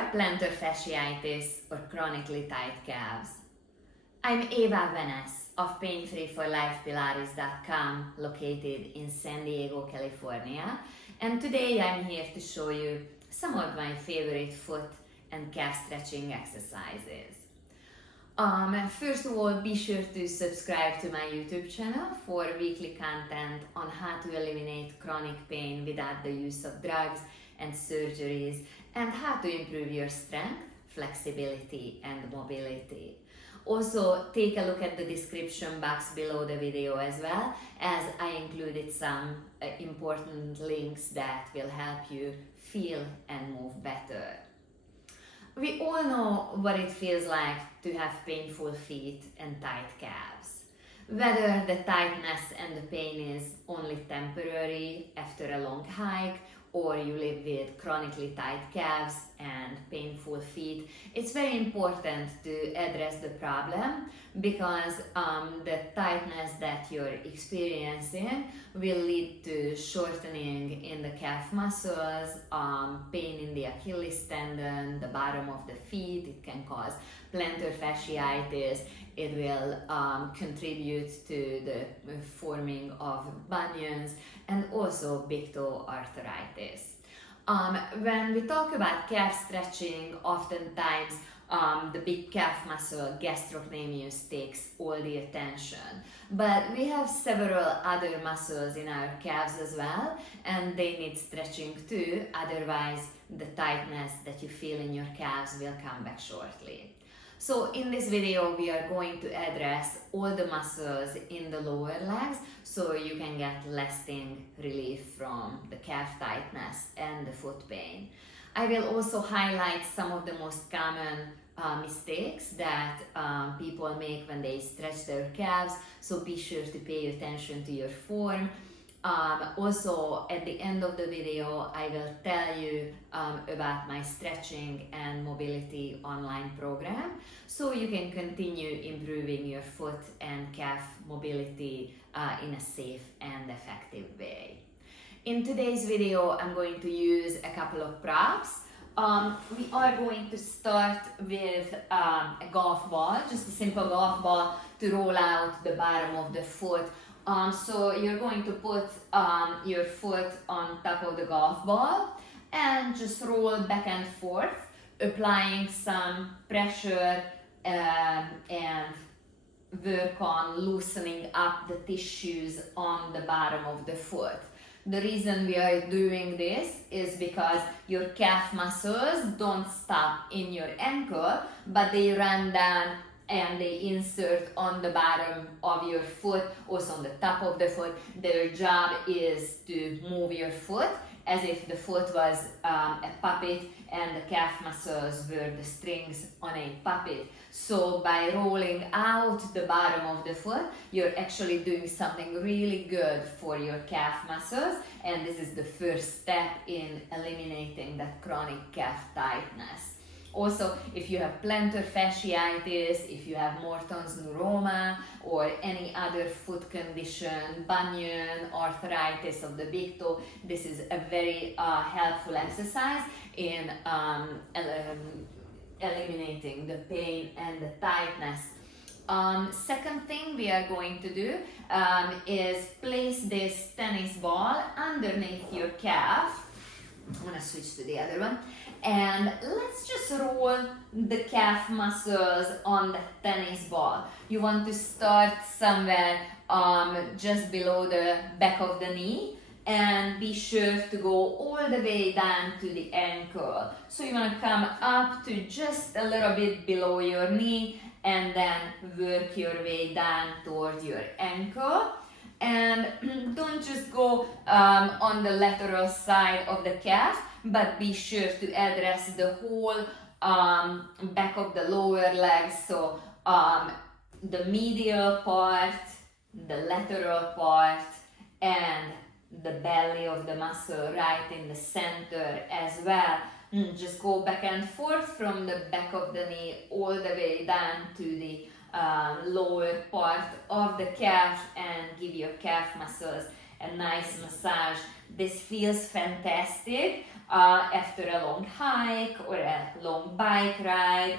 have plantar fasciitis or chronically tight calves? I'm Eva Venes of painfreeforlifepilates.com, located in San Diego, California, and today I'm here to show you some of my favorite foot and calf stretching exercises. First of all, be sure to subscribe to my YouTube channel for weekly content on how to eliminate chronic pain without the use of drugs and surgeries, and how to improve your strength, flexibility, and mobility. Also, take a look at the description box below the video as well, as I included some important links that will help you feel and move better. We all know what it feels like to have painful feet and tight calves. Whether the tightness and the pain is only temporary after a long hike, or you live with chronically tight calves and painful feet, it's very important to address the problem, because the tightness that you're experiencing will lead to shortening in the calf muscles, pain in the Achilles tendon, the bottom of the feet. It can cause plantar fasciitis. It will contribute to the forming of bunions and also big toe arthritis. When we talk about calf stretching, oftentimes the big calf muscle, gastrocnemius, takes all the attention. But we have several other muscles in our calves as well, and they need stretching too, otherwise the tightness that you feel in your calves will come back shortly. So in this video, we are going to address all the muscles in the lower legs so you can get lasting relief from the calf tightness and the foot pain. I will also highlight some of the most common mistakes that people make when they stretch their calves, so be sure to pay attention to your form. Also, at the end of the video, I will tell you about my stretching and mobility online program, so you can continue improving your foot and calf mobility in a safe and effective way. In today's video, I'm going to use a couple of props. We are going to start with a golf ball, just a simple golf ball to roll out the bottom of the foot. So you're going to put your foot on top of the golf ball and just roll back and forth, applying some pressure and work on loosening up the tissues on the bottom of the foot. The reason we are doing this is because your calf muscles don't stop in your ankle, but they run down and they insert on the bottom of your foot, also on the top of the foot. Their job is to move your foot as if the foot was a puppet and the calf muscles were the strings on a puppet. So by rolling out the bottom of the foot, you're actually doing something really good for your calf muscles, and this is the first step in eliminating that chronic calf tightness. Also, if you have plantar fasciitis, if you have Morton's neuroma or any other foot condition, bunion, arthritis of the big toe, this is a very helpful exercise in eliminating the pain and the tightness. Second thing we are going to do is place this tennis ball underneath your calf. I'm going to switch to the other one, and let's just roll the calf muscles on the tennis ball. You want to start somewhere just below the back of the knee, and be sure to go all the way down to the ankle. So you want to come up to just a little bit below your knee and then work your way down toward your ankle. And don't just go on the lateral side of the calf, but be sure to address the whole back of the lower legs. So the medial part, the lateral part, and the belly of the muscle right in the center as well. Just go back and forth from the back of the knee all the way down to the lower part of the calf, and give your calf muscles a nice massage. This feels fantastic. after a long hike or a long bike ride,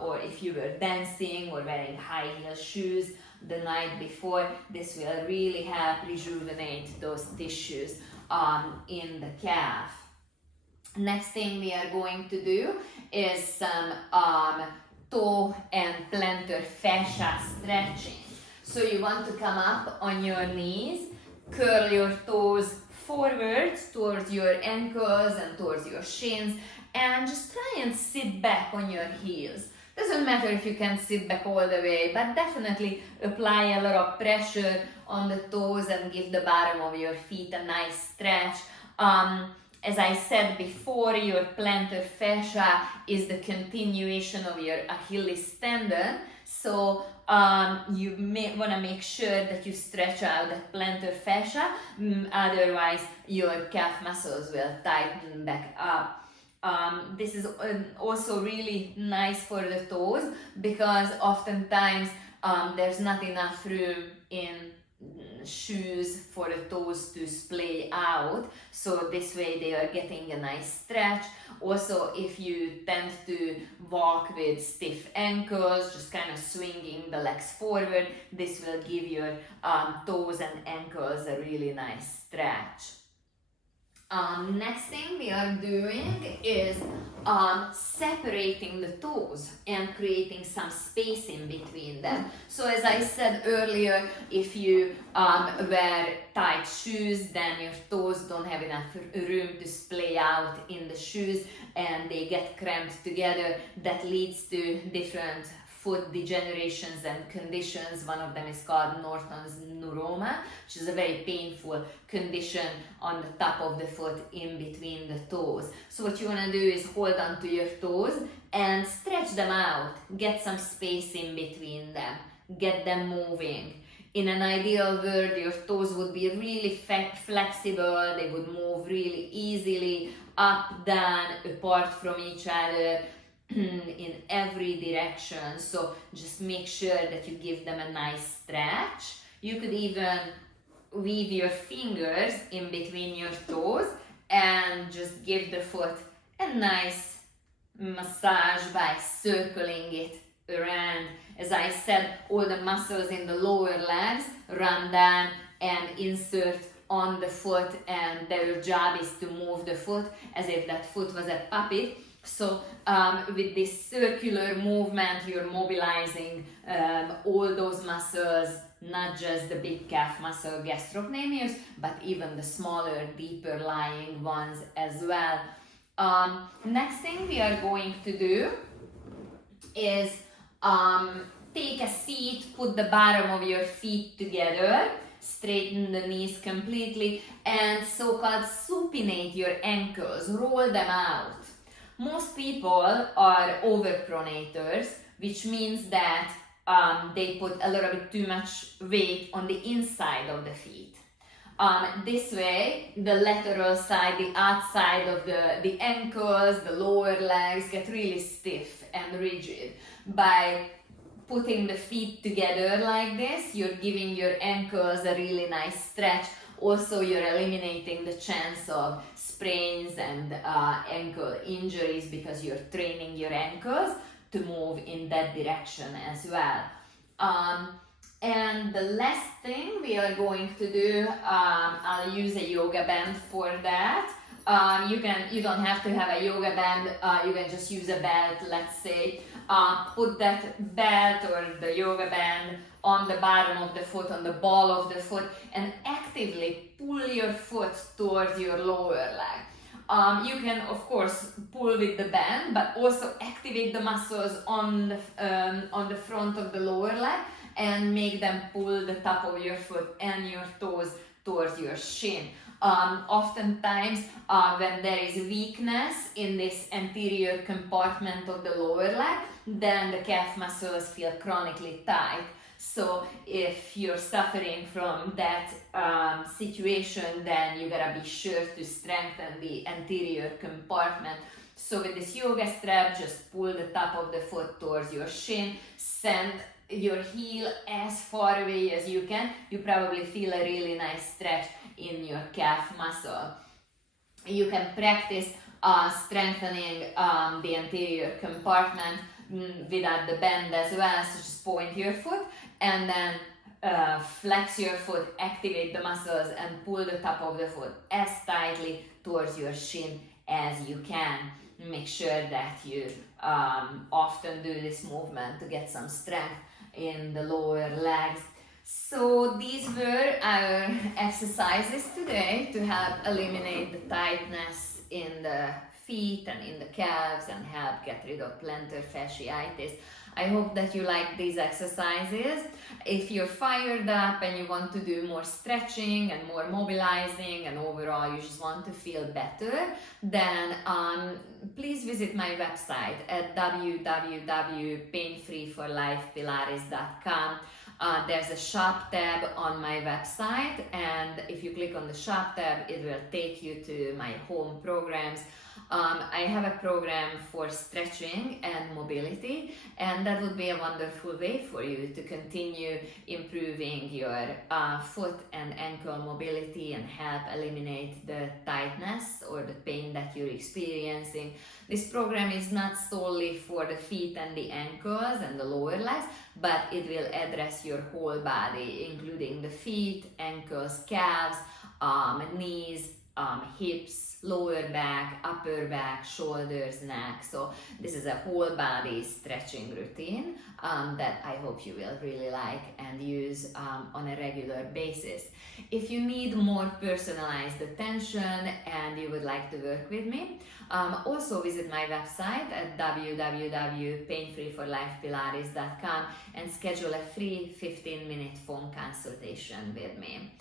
or if you were dancing or wearing high heel shoes the night before. This will really help rejuvenate those tissues in the calf. Next thing we are going to do is some toe and plantar fascia stretching. So you want to come up on your knees, curl your toes forwards towards your ankles and towards your shins, and just try and sit back on your heels. Doesn't matter if you can sit back all the way, but definitely apply a lot of pressure on the toes and give the bottom of your feet a nice stretch. As I said before, your plantar fascia is the continuation of your Achilles tendon, so you may want to make sure that you stretch out that plantar fascia, otherwise your calf muscles will tighten back up. This is also really nice for the toes, because oftentimes there's not enough room in shoes for the toes to splay out, so this way they are getting a nice stretch. Also, if you tend to walk with stiff ankles, just kind of swinging the legs forward, this will give your toes and ankles a really nice stretch. Next thing we are doing is separating the toes and creating some space in between them. So as I said earlier, if you wear tight shoes, then your toes don't have enough room to splay out in the shoes and they get cramped together. That leads to different foot degenerations and conditions. One of them is called Norton's neuroma, which is a very painful condition on the top of the foot in between the toes. So what you want to do is hold on to your toes and stretch them out, get some space in between them, get them moving. In an ideal world, your toes would be really flexible, they would move really easily, up, down, apart from each other, in every direction. So just make sure that you give them a nice stretch. You could even weave your fingers in between your toes and just give the foot a nice massage by circling it around. As I said, all the muscles in the lower legs run down and insert on the foot, and their job is to move the foot as if that foot was a puppet. So with this circular movement, you're mobilizing all those muscles, not just the big calf muscle gastrocnemius, but even the smaller, deeper lying ones as well. Next thing we are going to do is take a seat, put the bottom of your feet together, straighten the knees completely, and so-called supinate your ankles, roll them out. Most people are overpronators, which means that they put a little bit too much weight on the inside of the feet. This way, the lateral side, the outside of the ankles, the lower legs get really stiff and rigid. By putting the feet together like this, you're giving your ankles a really nice stretch. Also, you're eliminating the chance of sprains and ankle injuries because you're training your ankles to move in that direction as well. And the last thing we are going to do, I'll use a yoga band for that. You don't have to have a yoga band, you can just use a belt, let's say. Put that belt or the yoga band on the bottom of the foot, on the ball of the foot, and actively pull your foot towards your lower leg. You can, of course, pull with the band, but also activate the muscles on the front of the lower leg and make them pull the top of your foot and your toes towards your shin. Oftentimes, when there is weakness in this anterior compartment of the lower leg, then the calf muscles feel chronically tight. So if you're suffering from that situation, then you gotta be sure to strengthen the anterior compartment. So with this yoga strap, just pull the top of the foot towards your shin, send your heel as far away as you can. You probably feel a really nice stretch in your calf muscle. You can practice strengthening the anterior compartment without the bend as well, so just point your foot and then flex your foot, activate the muscles and pull the top of the foot as tightly towards your shin as you can. Make sure that you often do this movement to get some strength in the lower legs. So these were our exercises today to help eliminate the tightness in the feet and in the calves and help get rid of plantar fasciitis. I hope that you like these exercises. If you're fired up and you want to do more stretching and more mobilizing and overall you just want to feel better, then please visit my website at www.painfreeforlifepilates.com. There's a shop tab on my website, and if you click on the shop tab, it will take you to my home programs. I have a program for stretching and mobility, and that would be a wonderful way for you to continue improving your foot and ankle mobility and help eliminate the tightness or the pain that you're experiencing. This program is not solely for the feet and the ankles and the lower legs, but it will address your whole body, including the feet, ankles, calves, knees, hips, lower back, upper back, shoulders, neck. So this is a whole body stretching routine that I hope you will really like and use on a regular basis. If you need more personalized attention and you would like to work with me, also visit my website at www.painfreeforlifepilates.com and schedule a free 15-minute phone consultation with me.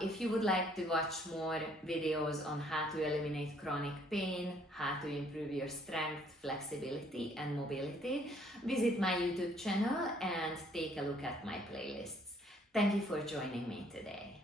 If you would like to watch more videos on how to eliminate chronic pain, how to improve your strength, flexibility and mobility, visit my YouTube channel and take a look at my playlists. Thank you for joining me today.